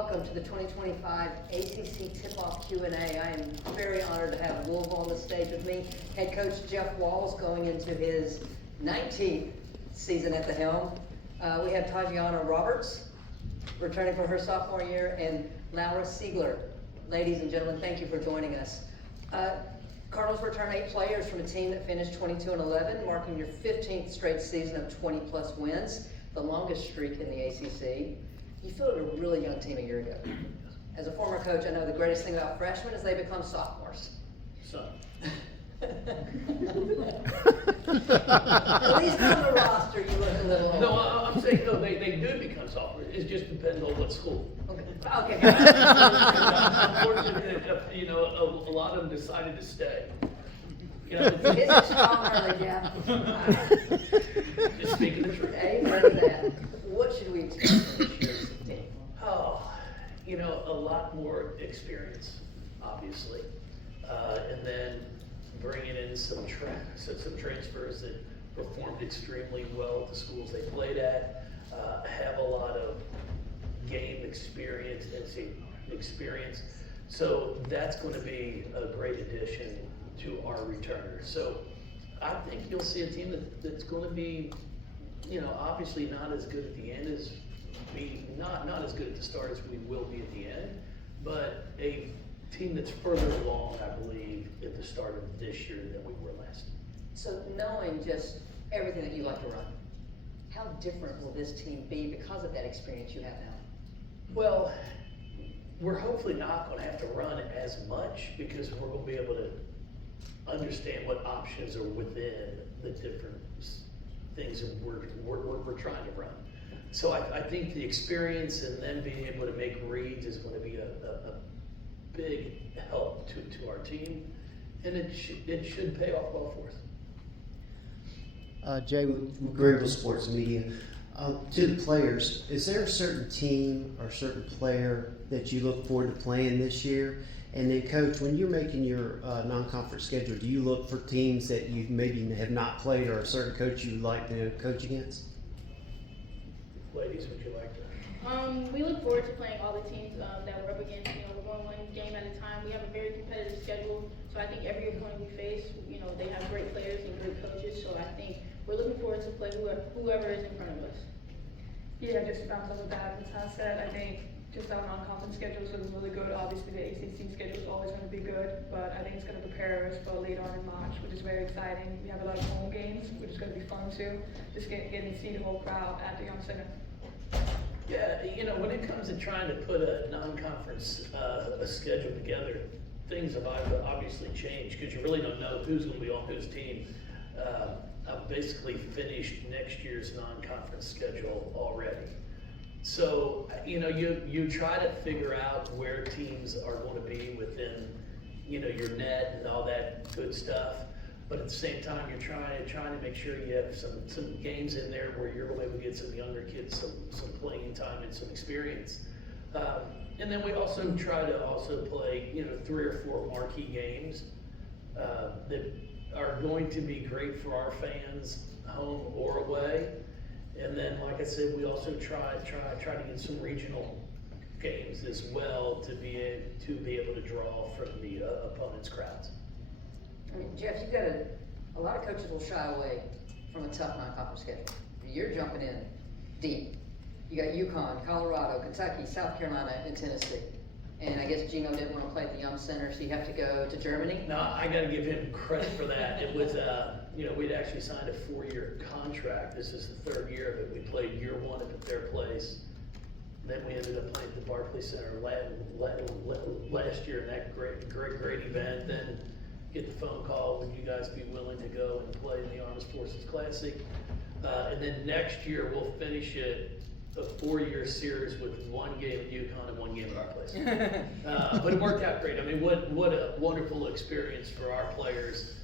welcome to the 2025 ACC Tip-Off Q&A. I am very honored to have Louisville on the stage with me. Head coach Jeff Walls going into his 19th season at the helm. We have Tajiana Roberts returning for her sophomore year, and Laura Siegler. Ladies and gentlemen, thank you for joining us. Cardinals return 8 players from a team that finished 22-11, marking your 15th straight season of 20-plus wins, the longest streak in the ACC. You fielded a really young team a year ago. As a former coach, I know the greatest thing about freshmen is they become sophomores. So. At least on the roster, you look a little older. No, I'm saying, no, they do become sophomores. It just depends on what school. Okay. Unfortunately, you know, a lot of them decided to stay. You know, It's a strong early, Jeff. just speaking the truth. Amen to that. What should we expect from this year's team? Oh, you know, a lot more experience, obviously, and then bringing in some transfers that performed extremely well at the schools they played at, have a lot of game experience and experience. So that's going to be a great addition to our returners. So I think you'll see a team that's going to be, you know, obviously not as good at the end as not as good at the start as we will be at the end, but a team that's further along, I believe, at the start of this year than we were last. So knowing just everything that you like to run, how different will this team be because of that experience you have now? Well, we're hopefully not going to have to run as much because we're going to be able to understand what options are within the different things that we're trying to run. So I think the experience and then being able to make reads is going to be a big help to our team, and it should pay off well for us. Jay, with Greenville Sports Media, to the players, is there a certain team or a certain player that you look forward to playing this year? And then, Coach, when you're making your non-conference schedule, do you look for teams that you maybe have not played or a certain coach you would like to coach against? Ladies, would you like to? We look forward to playing all the teams that we're up against. You know, we're going one game at a time. We have a very competitive schedule, so I think every opponent we face, you know, they have great players and great coaches. So I think we're looking forward to play whoever is in front of us. Yeah, just to bounce off of that, as Has said, I think just our non-conference schedule is looking really good. Obviously, the ACC schedule is always going to be good, but I think it's going to prepare us for later on in March, which is very exciting. We have a lot of home games, which is going to be fun too. Just getting to see the whole crowd at the Young Center. Yeah, you know, when it comes to trying to put a non-conference a schedule together, things have obviously changed because you really don't know who's going to be on whose team. I've basically finished next year's non-conference schedule already. So, you know, you try to figure out where teams are going to be within, you know, your net and all that good stuff. But at the same time, you're trying to make sure you have some games in there where you're able to get some younger kids some playing time and some experience. And then we also try to play, you know, 3 or 4 marquee games that are going to be great for our fans, home or away. And then, like I said, we also try to get some regional games as well to be able to draw from the opponent's crowds. I mean, Jeff, you've got a lot of coaches will shy away from a tough non-conference schedule. You're jumping in deep. You got UConn, Colorado, Kentucky, South Carolina, and Tennessee. And I guess Gino didn't want to play at the Yum Center, so you have to go to Germany. No, I got to give him credit for that. It was, you know, we'd actually signed a 4-year contract. This is the 3rd year of it. We played year 1 at their place. Then we ended up playing at the Barclays Center last year in that great event. Then get the phone call, would you guys be willing to go and play in the Armed Forces Classic? And then next year we'll finish it a 4-year series with 1 game at UConn and 1 game at our place. But it worked out great. I mean, what a wonderful experience for our players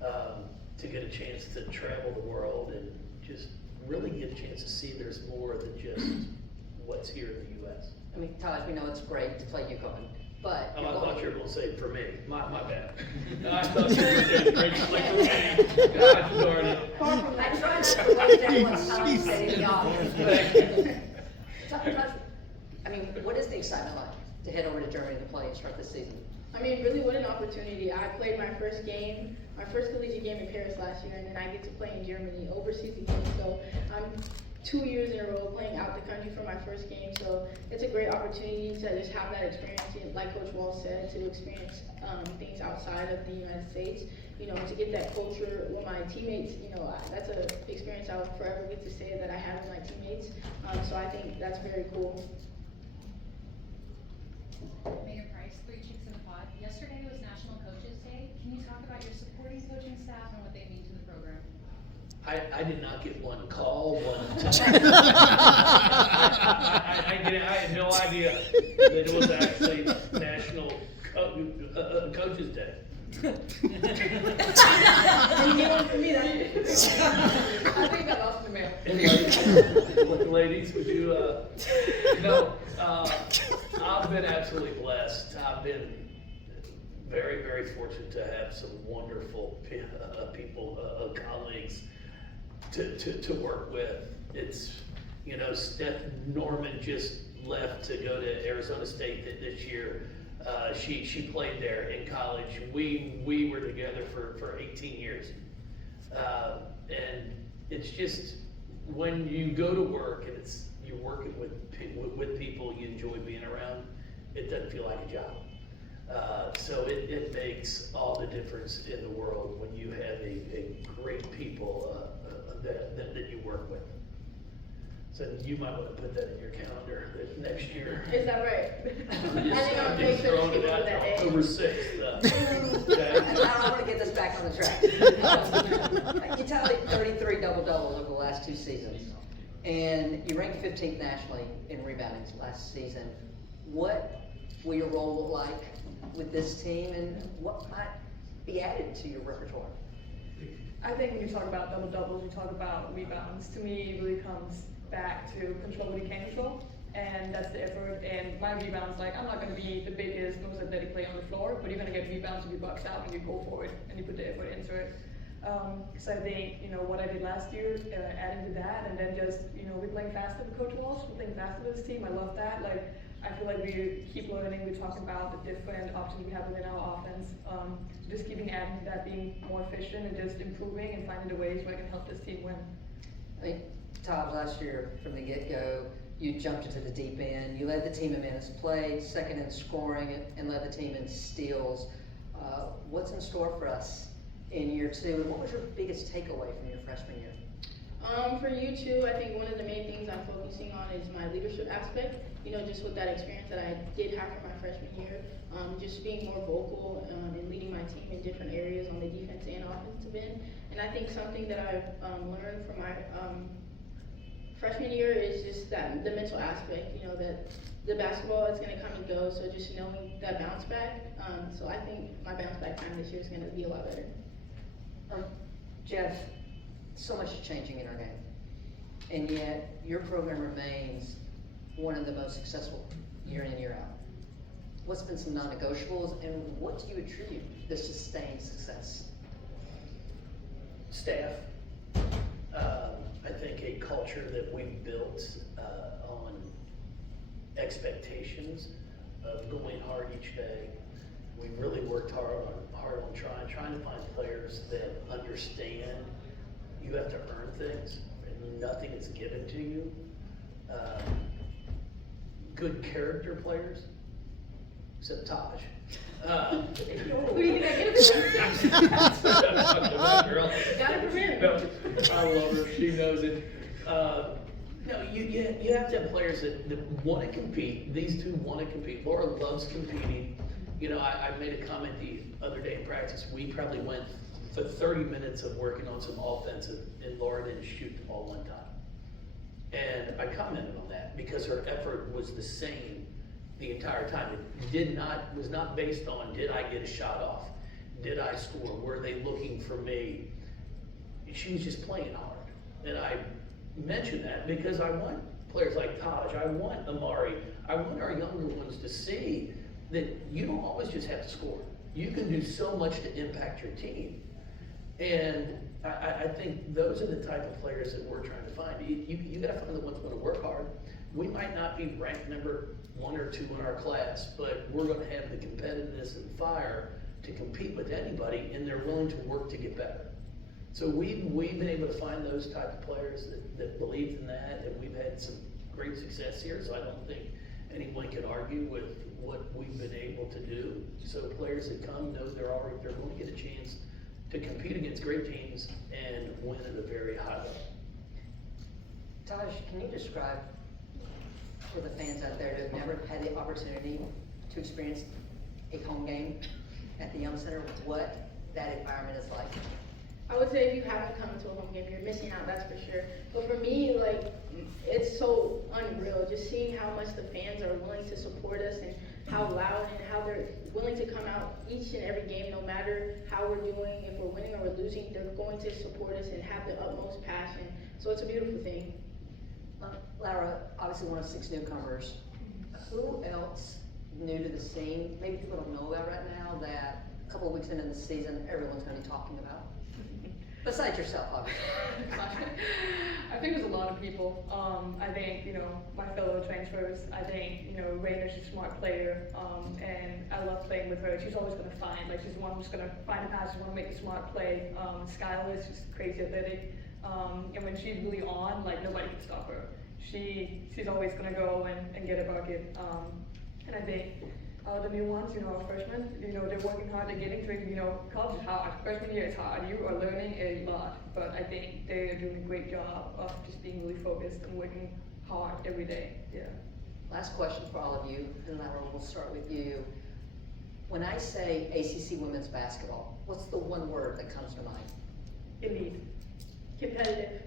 to get a chance to travel the world and just really get a chance to see there's more than just what's here in the U.S. I mean, Taj, we know it's great to play UConn, but Oh, I thought you were going to say for me. My bad. No, I thought you were going to say great to play for me. God darn it. I try not to waste everyone's time saying the obvious. Thank you. Taj, I mean, what is the excitement like to head over to Germany to play and start this season? I mean, really what an opportunity. I played my first collegiate game in Paris last year, and then I get to play in Germany, overseas again. So I'm 2 years in a row playing out the country for my first game. So it's a great opportunity to just have that experience, like Coach Wall said, to experience things outside of the United States. You know, to get that culture with my teammates, you know, that's an experience I will forever get to say that I have with my teammates. So I think that's very cool. Mayor Price, 3 Chicks in a Pod. Yesterday was National Coaches Day. Can you talk about your supporting coaching staff and what they mean to the program? I did not get one call, one I had no idea that it was actually National Coaches Day. Didn't get one from me, then. I think that lost the mayor. And ladies, would you, no, I've been absolutely blessed. I've been very, very fortunate to have some wonderful people, colleagues to work with. It's, you know, Steph Norman just left to go to Arizona State this year. She played there in college. We were together for 18 years. And it's just, when you go to work and you're working with people you enjoy being around, it doesn't feel like a job. So it makes all the difference in the world when you have a great people that you work with. So you might want to put that in your calendar that next year. Is that right? I'm just throwing it out there, October 6th. Okay? I want to get this back on the track. You tallied 33 double-doubles over the last 2 seasons, and you ranked 15th nationally in rebounding last season. What will your role look like with this team, and what might be added to your repertoire? I think when you talk about double-doubles, you talk about rebounds. To me, it really comes back to control what you can control, and that's the effort. And my rebounds, like, I'm not going to be the biggest, most athletic player on the floor, but you're going to get rebounds if you box out and you go for it and you put the effort into it. So I think, you know, what I did last year, adding to that, and then just, you know, we're playing faster with Coach Walsh, we're playing faster with this team. I love that. Like, I feel like we keep learning. We're talking about the different options we have within our offense. Just keeping adding to that, being more efficient and just improving and finding the ways where I can help this team win. I think, Todd, last year from the get-go, you jumped into the deep end. You led the team in minutes played, second in scoring, and led the team in steals. What's in store for us in year 2, and what was your biggest takeaway from your freshman year? For you too, I think one of the main things I'm focusing on is my leadership aspect. You know, just with that experience that I did have for my freshman year, just being more vocal and leading my team in different areas on the defense and offensive end. And I think something that I've learned from my freshman year is just that the mental aspect. You know, that the basketball is going to come and go, so just knowing that bounce back. So I think my bounce back time this year is going to be a lot better. Jeff, so much is changing in our game, and yet your program remains one of the most successful year in, year out. What's been some non-negotiables, and what do you attribute this sustained success? Staff. I think a culture that we've built on expectations of going hard each day. We really worked hard on trying to find players that understand you have to earn things and nothing is given to you. Good character players, except Taj. Who do you think I get it from? Got it from him. No, I love her. She knows it. No, you have to have players that want to compete. These two want to compete. Laura loves competing. You know, I made a comment the other day in practice. We probably went for 30 minutes of working on some offensive, and Laura didn't shoot the ball one time. And I commented on that because her effort was the same the entire time. It was not based on, did I get a shot off? Did I score? Were they looking for me? She was just playing hard. And I mention that because I want players like Taj, I want Amari, I want our younger ones to see that you don't always just have to score. You can do so much to impact your team. And I think those are the type of players that we're trying to find. You gotta find the ones who want to work hard. we might not be ranked number 1 or 2 in our class, but we're gonna have the competitiveness and fire to compete with anybody, and they're willing to work to get better. So we've been able to find those type of players that believe in that, and we've had some great success here, so I don't think anyone can argue with what we've been able to do. So players that come know they're going to get a chance to compete against great teams and win at a very high level. Taj, can you describe for the fans out there that have never had the opportunity to experience a home game at the Yum Center, what that environment is like? I would say if you haven't come to a home game, you're missing out, that's for sure. But for me, like, it's so unreal, just seeing how much the fans are willing to support us and how loud and how they're willing to come out each and every game, no matter how we're doing, if we're winning or we're losing, they're going to support us and have the utmost passion. So it's a beautiful thing. Laura, obviously one of 6 newcomers. Who else new to the scene, maybe people don't know about right now, that a couple of weeks into the season, everyone's gonna be talking about? Besides yourself, obviously. I think there's a lot of people. I think, my fellow transfers, I think, Raina's a smart player, and I love playing with her. She's always gonna find, she's the one who's gonna find a pass, she's wanna make a smart play. Skylar is just crazy athletic, and when she's really on, nobody can stop her. She's always gonna go and get a bucket. And I think the new ones, our freshmen, they're working hard, they're getting through, college is hard. Freshman year is hard, you are learning a lot, but I think they are doing a great job of just being really focused and working hard every day, yeah. Last question for all of you, and Laura, we'll start with you. When I say ACC women's basketball, what's the one word that comes to mind? Elite. Competitive.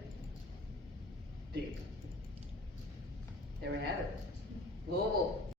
Deep. There we have it. Louisville